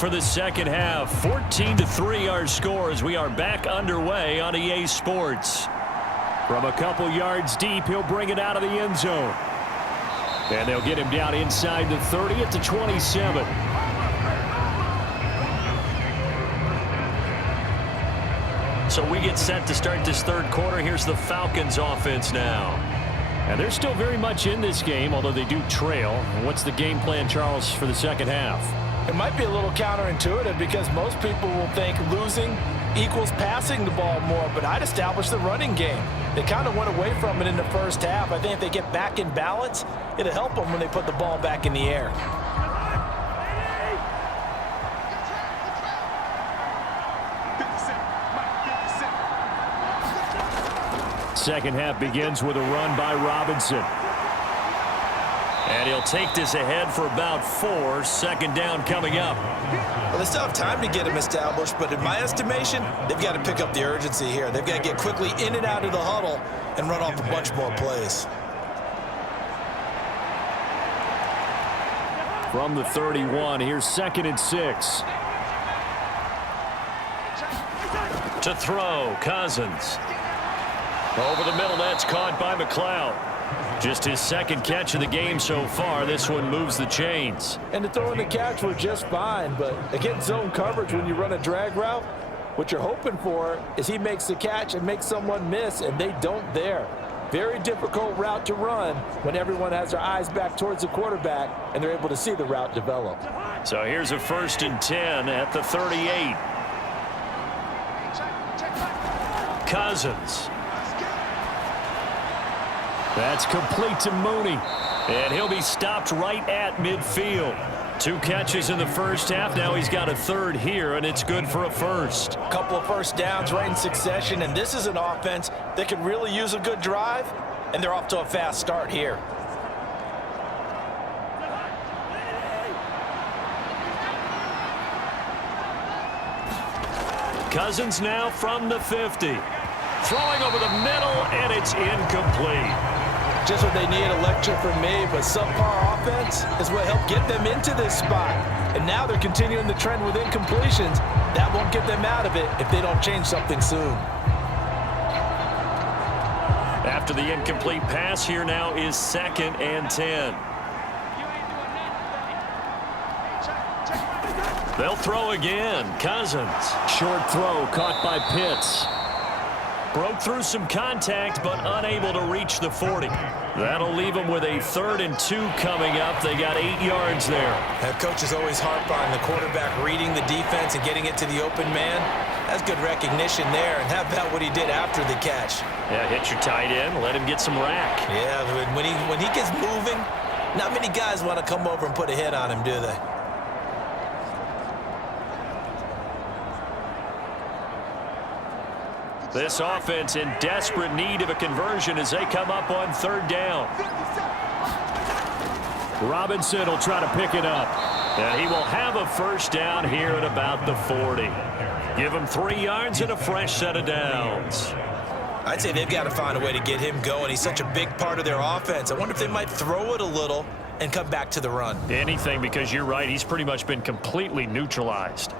for the second half. 14-3 our score as we are back underway on EA Sports. From a couple yards deep, he'll bring it out of the end zone. And they'll get him down inside the 30 at the 27. So we get set to start this third quarter. Here's the Falcons offense now. And they're still very much in this game, although they do trail. What's the game plan, Charles, for the second half? It might be a little counterintuitive because most people will think losing equals passing the ball more, but I'd establish the running game. They kind of went away from it in the first half. I think if they get back in balance, it'll help them when they put the ball back in the air. Second half begins with a run by Robinson. And he'll take this ahead for about 4. Second down coming up. Well, they still have time to get him established, but in my estimation, they've got to pick up the urgency here. They've got to get quickly in and out of the huddle and run off a bunch more plays. From the 31, here's 2nd and 6. To throw, Cousins. Over the middle, that's caught by McLeod. Just his second catch of the game so far. This one moves the chains. And the throw and the catch were just fine, but against zone coverage when you run a drag route, what you're hoping for is he makes the catch and makes someone miss, and they don't there. Very difficult route to run when everyone has their eyes back towards the quarterback and they're able to see the route develop. So here's a 1st and 10 at the 38. Cousins. That's complete to Mooney. And he'll be stopped right at midfield. 2 catches in the first half. Now he's got a 3rd here, and it's good for a 1st. A couple of first downs right in succession, and this is an offense that could really use a good drive, and they're off to a fast start here. Cousins now from the 50. Throwing over the middle, and it's incomplete. Just what they need, a lecture from me, but subpar offense is what helped get them into this spot. And now they're continuing the trend with incompletions. That won't get them out of it if they don't change something soon. After the incomplete pass, here now is 2nd and 10. They'll throw again. Cousins. Short throw caught by Pitts. Broke through some contact, but unable to reach the 40. That'll leave them with a 3rd and 2 coming up. They got 8 yards there. That coach is always harp on the quarterback reading the defense and getting it to the open man. That's good recognition there. And how about what he did after the catch? Yeah, hit your tight end, let him get some rack. Yeah, when he gets moving, not many guys want to come over and put a hit on him, do they? This offense in desperate need of a conversion as they come up on 3rd down. Robinson will try to pick it up. And he will have a 1st down here at about the 40. Give him 3 yards and a fresh set of downs. I'd say they've got to find a way to get him going. He's such a big part of their offense. I wonder if they might throw it a little and come back to the run. Anything, because you're right. He's pretty much been completely neutralized.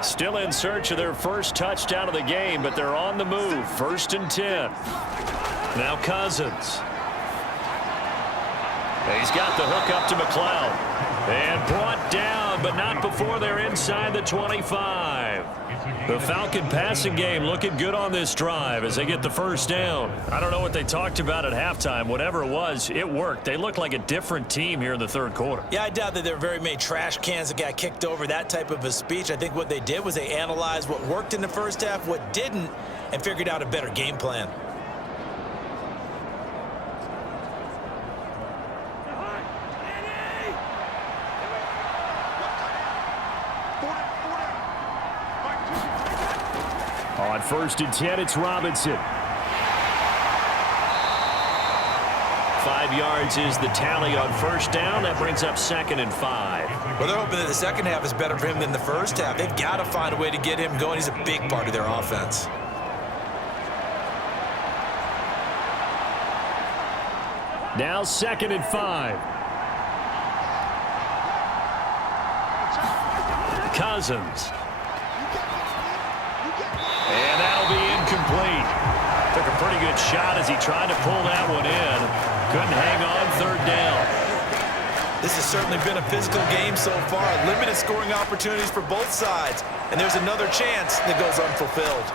Still in search of their first touchdown of the game, but they're on the move. 1st and 10. Now Cousins. He's got the hook up to McLeod. And brought down, but not before they're inside the 25. The Falcon passing game looking good on this drive as they get the 1st down. I don't know what they talked about at halftime. Whatever it was, it worked. They look like a different team here in the 3rd quarter. Yeah, I doubt that there were very many trash cans that got kicked over, that type of a speech. I think what they did was they analyzed what worked in the first half, what didn't, and figured out a better game plan. On 1st and 10, it's Robinson. 5 yards is the tally on first down. That brings up 2nd and 5. Well, they're hoping that the second half is better for him than the first half. They've got to find a way to get him going. He's a big part of their offense. Now 2nd and 5. Cousins. And that'll be incomplete. Took a pretty good shot as he tried to pull that one in. Couldn't hang on 3rd down. This has certainly been a physical game so far. Limited scoring opportunities for both sides. And there's another chance that goes unfulfilled.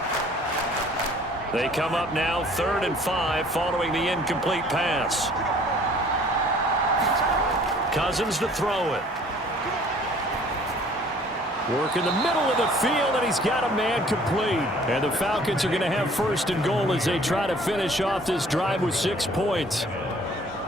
They come up now 3rd and 5 following the incomplete pass. Cousins to throw it. Work in the middle of the field, and he's got a man complete. And the Falcons are going to have 1st and goal as they try to finish off this drive with 6 points.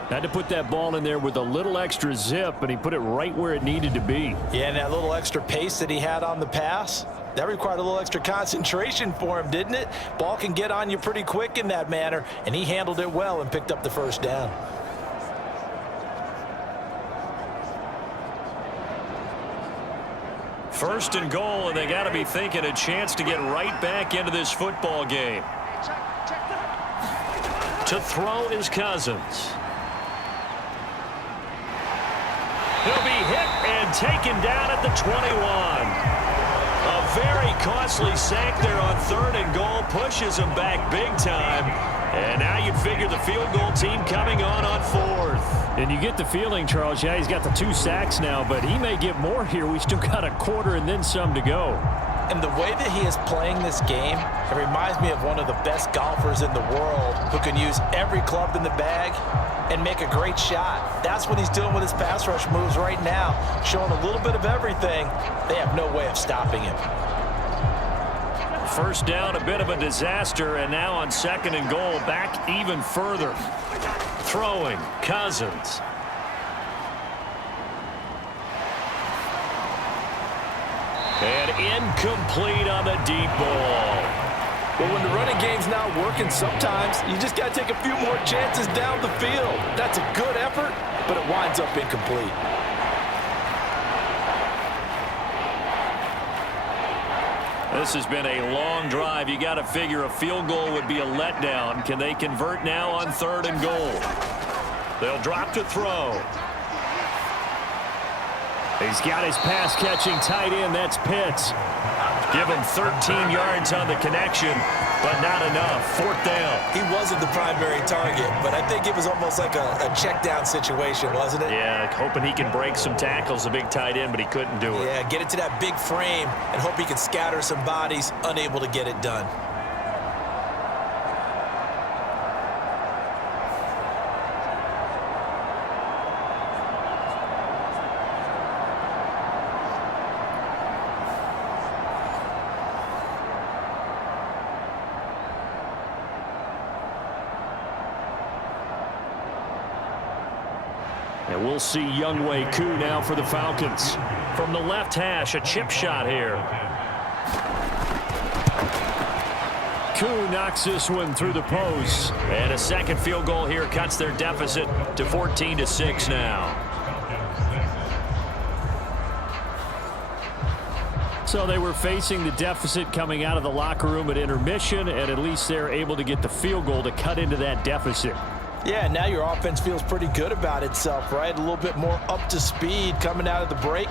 Had to put that ball in there with a little extra zip, and he put it right where it needed to be. Yeah, and that little extra pace that he had on the pass, that required a little extra concentration for him, didn't it? Ball can get on you pretty quick in that manner, and he handled it well and picked up the 1st down. First and goal, and they got to be thinking a chance to get right back into this football game. To throw is Cousins. He'll be hit and taken down at the 21. A very costly sack there on 3rd and goal, pushes him back big time. And now you'd figure the field goal team coming on 4th. And you get the feeling, Charles, yeah, he's got the 2 sacks now, but he may get more here. We still got a quarter and then some to go. And the way that he is playing this game, it reminds me of one of the best golfers in the world who can use every club in the bag and make a great shot. That's what he's doing with his pass rush moves right now, showing a little bit of everything. They have no way of stopping him. First down, a bit of a disaster, and now on 2nd and goal, back even further. Throwing, Cousins. And incomplete on the deep ball. But when the running game's not working, sometimes you just got to take a few more chances down the field. That's a good effort, but it winds up incomplete. This has been a long drive. You got to figure a field goal would be a letdown. Can they convert now on 3rd and goal? They'll drop to throw. He's got his pass-catching tight end. That's Pitts. Give him 13 yards on the connection, but not enough. 4th down. He wasn't the primary target, but I think it was almost like a check-down situation, wasn't it? Yeah, hoping he can break some tackles, a big tight end, but he couldn't do it. Yeah, get it to that big frame and hope he can scatter some bodies, unable to get it done. And we'll see Younghoe Koo now for the Falcons. From the left hash, a chip shot here. Koo knocks this one through the post. And a second field goal here cuts their deficit to 14-6 now. So they were facing the deficit coming out of the locker room at intermission, and at least they're able to get the field goal to cut into that deficit. Yeah, now your offense feels pretty good about itself, right? A little bit more up to speed coming out of the break.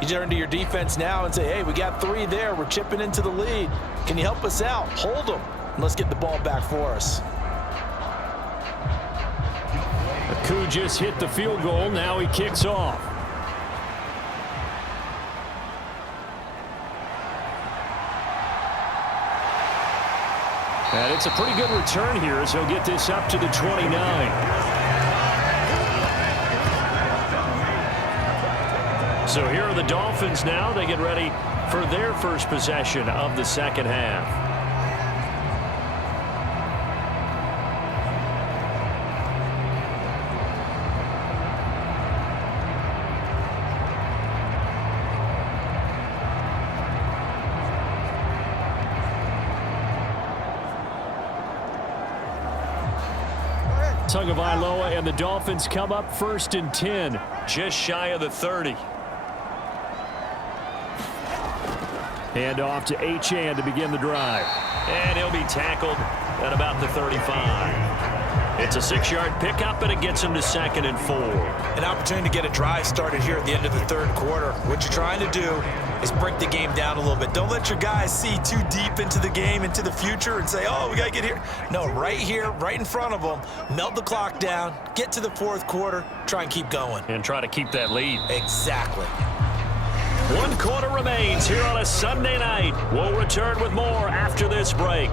You turn to your defense now and say, hey, we got 3 there. We're chipping into the lead. Can you help us out? Hold them, and let's get the ball back for us. Koo just hit the field goal. Now he kicks off. And it's a pretty good return here as he'll get this up to the 29. So here are the Dolphins now. They get ready for their first possession of the second half. Tagovailoa, and the Dolphins come up 1st and 10, just shy of the 30. And off to Achane to begin the drive. And he'll be tackled at about the 35. It's a 6-yard pickup, and it gets him to 2nd and 4. An opportunity to get a drive started here at the end of the third quarter. What you're trying to do is break the game down a little bit. Don't let your guys see too deep into the game, into the future, and say, oh, we got to get here. No, right here, right in front of them, melt the clock down, get to the fourth quarter, try and keep going. And try to keep that lead. Exactly. 1 quarter remains here on a Sunday night. We'll return with more after this break.